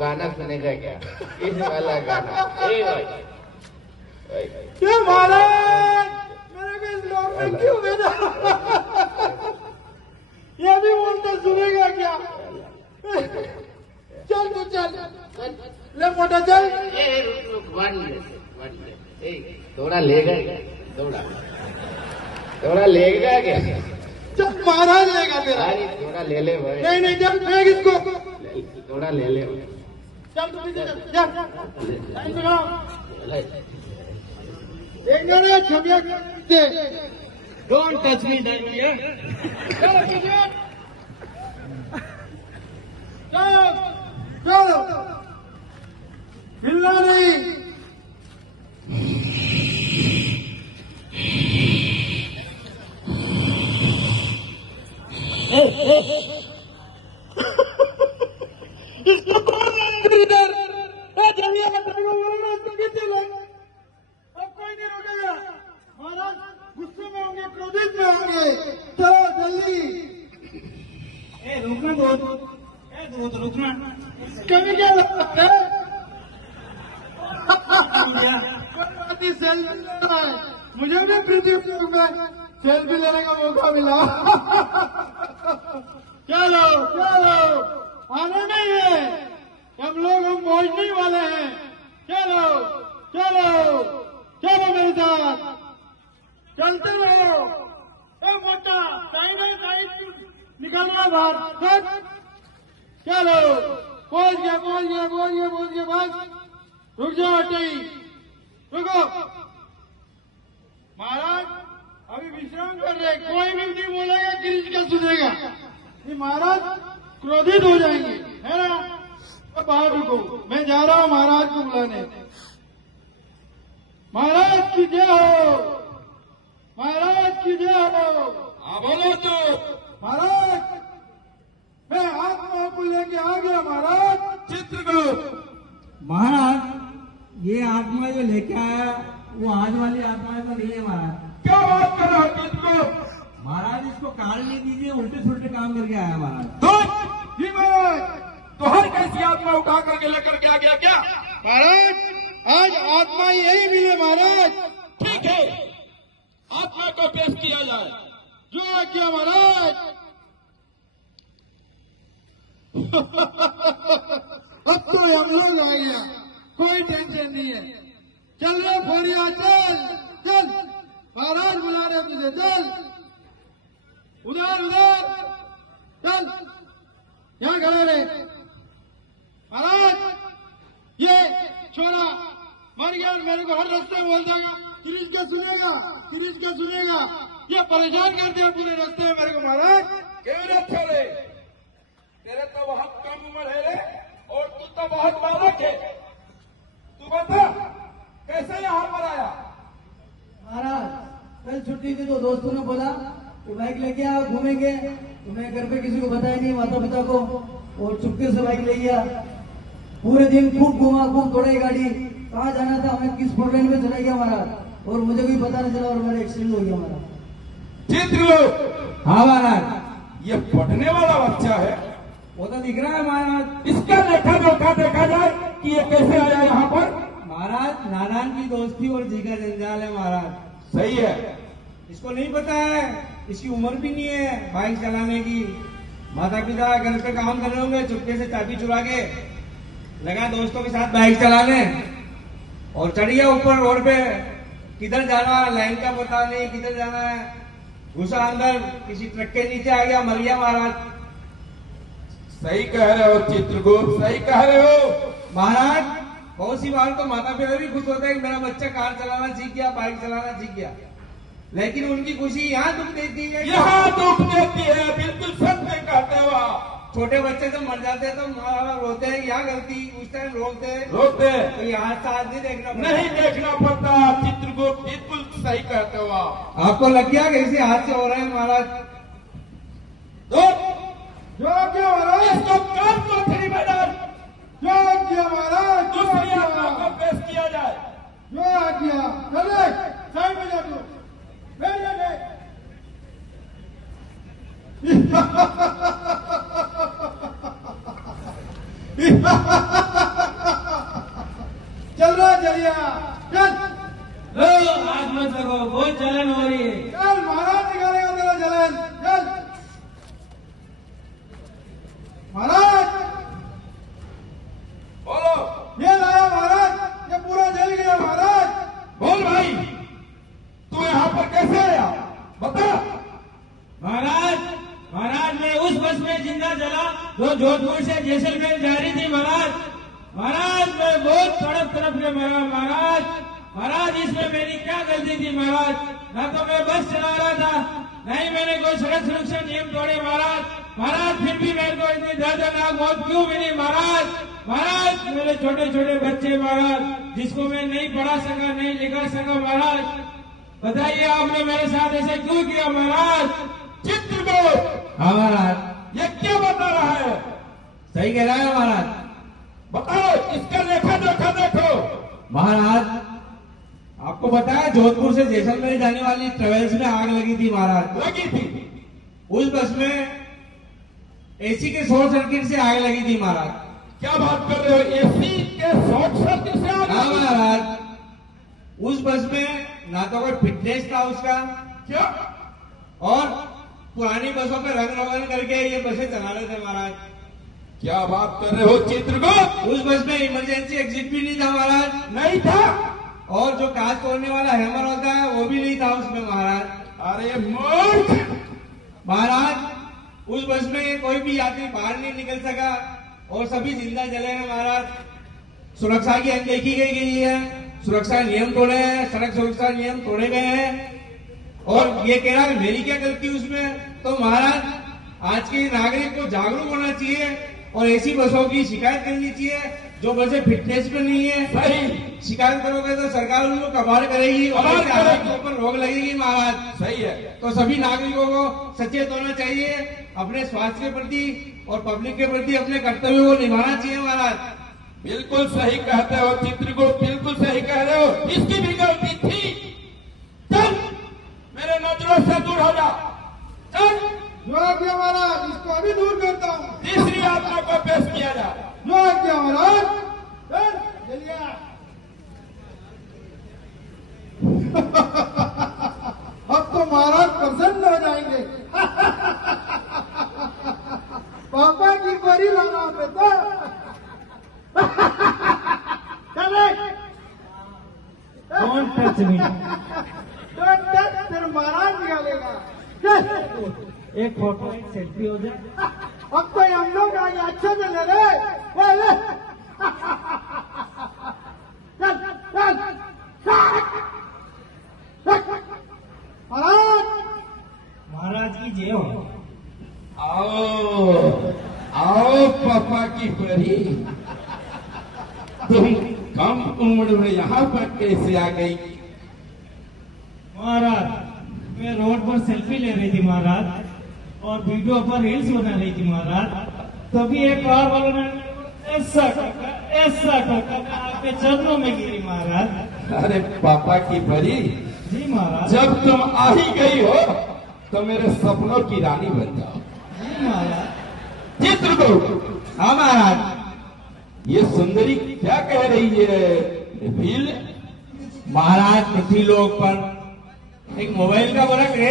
गाना सुनेगा क्या? इस वाला गाना। ए भाई क्या महाराज, मेरे को इस लोग में क्यों भेजा? ये भी बोलता सुनेगा क्या? चल तू चल, ले मोटा चल। ए रुक रुक, वन मिनट। ए थोड़ा लेगा क्या? थोड़ा लेगा क्या? चल महाराज लेगा तेरा। अरे थोड़ा ले ले भाई। नहीं नहीं, चल फेंक इसको। थोड़ा ले ले। चल तू पीछे चल, लाइन पे खड़ा। देखना छबिया से। Don't touch me diamond. चलो पीछे चलो चलो, हिलना नहीं। इसको कौन इधर? जल्दी अब कोई नहीं रुकेगा। महाराज गुस्से में होंगे, क्रोधित में होंगे, चलो जल्दी। रुकना दूध रुकना। कभी क्या लगता है? सेल्फी ले रहा है, मुझे भी पृथ्वी में सेल्फी लेने का मौका मिला। चलो चलो, आना नहीं है, हम लोग हम पहुंचने वाले हैं। चलो चलो चलो मेरे साथ, चलते रहो। ए मोटा साइड है, साइड निकलना बाहर। चलो पहुंच गया पहुंच गया पहुंच गया पहुंच गया। बस रुक जाओ, हटे रुको। महाराज अभी विश्राम कर रहे, कोई भी नहीं बोलेगा, गिरीश का सुनेगा। ये महाराज क्रोधित हो जाएंगे, है ना? अब बाहर रुको, मैं जा रहा हूँ महाराज को बुलाने। महाराज की जय हो, महाराज की जय हो। बोलो तो। महाराज मैं आत्मा को लेके आ गया महाराज। चित्रगुप्त महाराज, ये आत्मा जो लेके आया वो आज वाली आत्मा तो नहीं है महाराज। क्या बात कर रहा है चित्रगुप्त? महाराज इसको काल नहीं दीजिए, उल्टे सुल्टे काम करके आया महाराज। तो जी महाराज, तो हर कैसी आत्मा उठा करके लेकर के आ गया क्या? महाराज आज आत्मा यही मिले महाराज। ठीक है, आत्मा को पेश किया जाए। जो आज्ञा महाराज। अब तो हम लोग आ गया, कोई टेंशन नहीं है। चल रे फोरिया, चल चल, महाराज बुला रहे तुझे, चल उधर उधर चल, यहाँ खड़े रहे। महाराज ये छोरा मर गया, मेरे को हर रास्ते में बोलता है गिरीश क्या सुनेगा, गिरीश क्या सुनेगा। ये परेशान कर दिया पूरे रास्ते में मेरे को महाराज। क्यों न छोड़े, तेरे तो बहुत कम उम्र है रे, और तू तो बहुत बालक है। तू बता कैसे यहाँ पर आया? महाराज कल छुट्टी थी तो दोस्तों ने बोला कि बाइक लेके आओ घूमेंगे, तो मैं घर पे किसी को बताया नहीं, माता पिता को, और चुपके से बाइक ले गया। पूरे दिन खूब घूमा, खूब दौड़ाई गाड़ी। कहाँ जाना था, हमें किस फोर लाइन में चला गया महाराज, और मुझे भी पता नहीं चला और मेरा एक्सीडेंट हो गया महाराज। चित्रगुप्त। हाँ महाराज। ये पढ़ने वाला बच्चा है, वो तो दिख रहा है महाराज। इसका लेखा जोखा देखा जाए कि ये कैसे आया यहाँ पर। महाराज नानान की दोस्ती और जीगा जंजाल है महाराज। सही है, इसको नहीं पता है, इसकी उम्र भी नहीं है बाइक चलाने की। माता पिता घर पे काम कर रहे होंगे, चुपके से चाबी चुरा के लगा दोस्तों के साथ बाइक चलाने, और चढ़ गया ऊपर रोड पे। किधर जाना है, लाइन का पता नहीं, किधर जाना है, घुसा अंदर, किसी ट्रक के नीचे आ गया, मर गया महाराज। सही कह रहे हो चित्रगुप्त, सही कह रहे हो महाराज बहुत सी बार तो माता पिता भी खुश होते हैं कि मेरा बच्चा कार चलाना सीख गया, बाइक चलाना सीख गया, लेकिन उनकी खुशी यहाँ दुख देती है। यहाँ दुख देती है, बिल्कुल सत्य कहते हो आप। छोटे बच्चे जब मर जाते हैं तो माँ बाप रोते हैं, यहाँ गलती, उस टाइम रोते रोते तो यहाँ साथ नहीं देखना पड़ता। नहीं देखना पड़ता। चित्रगुप्त बिल्कुल सही कहते हो आप। आपको लग गया कैसे हाथ से हो रहे हैं महाराज? जो क्या महाराज, इसको काट दो थ्री मैडम, जो क्या महाराज, जो दूसरी आज्ञा, आत्मा को पेश किया जाए। जो आज्ञा। चले साइड में जा तू, बैठ जा। भैया चल लो आग मत लगो, बहुत जलन हो रही है। चल महाराज निकालेगा तेरा जलन। चल महाराज बोलो। ये लाया महाराज, ये पूरा जल गया महाराज। बोल भाई, तू यहाँ पर कैसे आया, बता। महाराज, महाराज मैं उस बस में जिंदा जला जो जोधपुर से जैसलमेर जा रही थी। महाराज, महाराज मैं बहुत तड़प के मरा। महाराज, महाराज इसमें मेरी क्या गलती थी। महाराज, ना तो मैं बस चला रहा था, नहीं मैंने कोई सड़क सुरक्षा नियम तोड़े। महाराज, महाराज फिर भी मेरे को इतनी दर्दनाक मौत क्यों मिली। महाराज, महाराज मेरे छोटे छोटे बच्चे महाराज, जिसको मैं नहीं पढ़ा सका, नहीं लिखा सका। महाराज बताइए आपने मेरे साथ ऐसे क्यों किया। महाराज चित्रगुप्त, हाँ महाराज, ये क्या बता रहा है, सही कह रहा है महाराज। बताओ, इसका लेखा जोखा देखो। महाराज आपको पता है जोधपुर से जैसलमेर जाने वाली ट्रेवल्स में आग लगी थी। महाराज लगी थी, उस बस में एसी के शॉर्ट सर्किट से आग लगी थी। महाराज क्या बात कर रहे हो, एसी के शॉर्ट सर्किट से आग हाँ लगी? महाराज, उस बस में ना तो कोई फिटनेस था उसका, क्या? और पुरानी बसों पे रंग रोगन करके ये बसें चला रहे थे। महाराज क्या बात कर रहे हो चित्रगुप्त? उस बस में इमरजेंसी एग्जिट भी नहीं था। महाराज नहीं था? और जो कांच तोड़ने वाला हैमर होता है वो भी नहीं था उसमें। महाराज, अरे मूर्ख, महाराज उस बस में कोई भी यात्री बाहर नहीं निकल सका और सभी जिंदा जले हैं। महाराज सुरक्षा की अनदेखी गई है, सुरक्षा नियम तोड़े हैं, सड़क सुरक्षा नियम तोड़े गए हैं। और ये कह रहा है मेरी क्या गलती उसमें। तो महाराज आज के नागरिक को जागरूक होना चाहिए और ऐसी बसों की शिकायत करनी चाहिए जो बसें फिटनेस पे नहीं है। सही, शिकायत करोगे तो सरकार उनको कबाड़ करेगी और कबाड़ ऐसे हालात करेगी। के ऊपर रोक लगेगी। महाराज सही है। तो सभी नागरिकों को सचेत होना चाहिए, अपने स्वास्थ्य के प्रति और पब्लिक के प्रति अपने कर्तव्यों को निभाना चाहिए। महाराज बिल्कुल सही कहते हो चित्रगुप्त, बिल्कुल सही कह रहे हो। इसकी भी गलती थी। चल मेरे नजरों से दूर हो जा। चल जो आज्ञा महाराज, इसको अभी दूर करता हूँ। तीसरी आत्मा को पेश किया जाए। जो आज्ञा महाराज। चल चलिए। अब तो महाराज प्रसन्न हो जाएंगे। पापा की परी लाना बेटा। चले डोंट टच मी। फिर महाराज निकालेगा। चल एक फोटो एक सेल्फी हो जाए। अब तो हम लोग आगे अच्छे से ले ले। चल चल महाराज। महाराज की जय हो। आओ आओ पापा की परी, तुम कम उम्र में यहाँ पर कैसे आ गई? महाराज मैं रोड पर सेल्फी ले रही थी महाराज, और वीडियो पर रील्स बना रही थी महाराज। तभी एक कार वालों ने ऐसा ठोका आपके चरणों में गिरी महाराज। अरे पापा की परी, जी महाराज। जब तुम आ ही गई हो तो मेरे सपनों की रानी बन जाओ। जी महाराज। चित्रगुप्त, हाँ महाराज। ये सुंदरी क्या कह रही है? भील महाराज पृथ्वी लोक पर एक मोबाइल का बड़ा क्रेज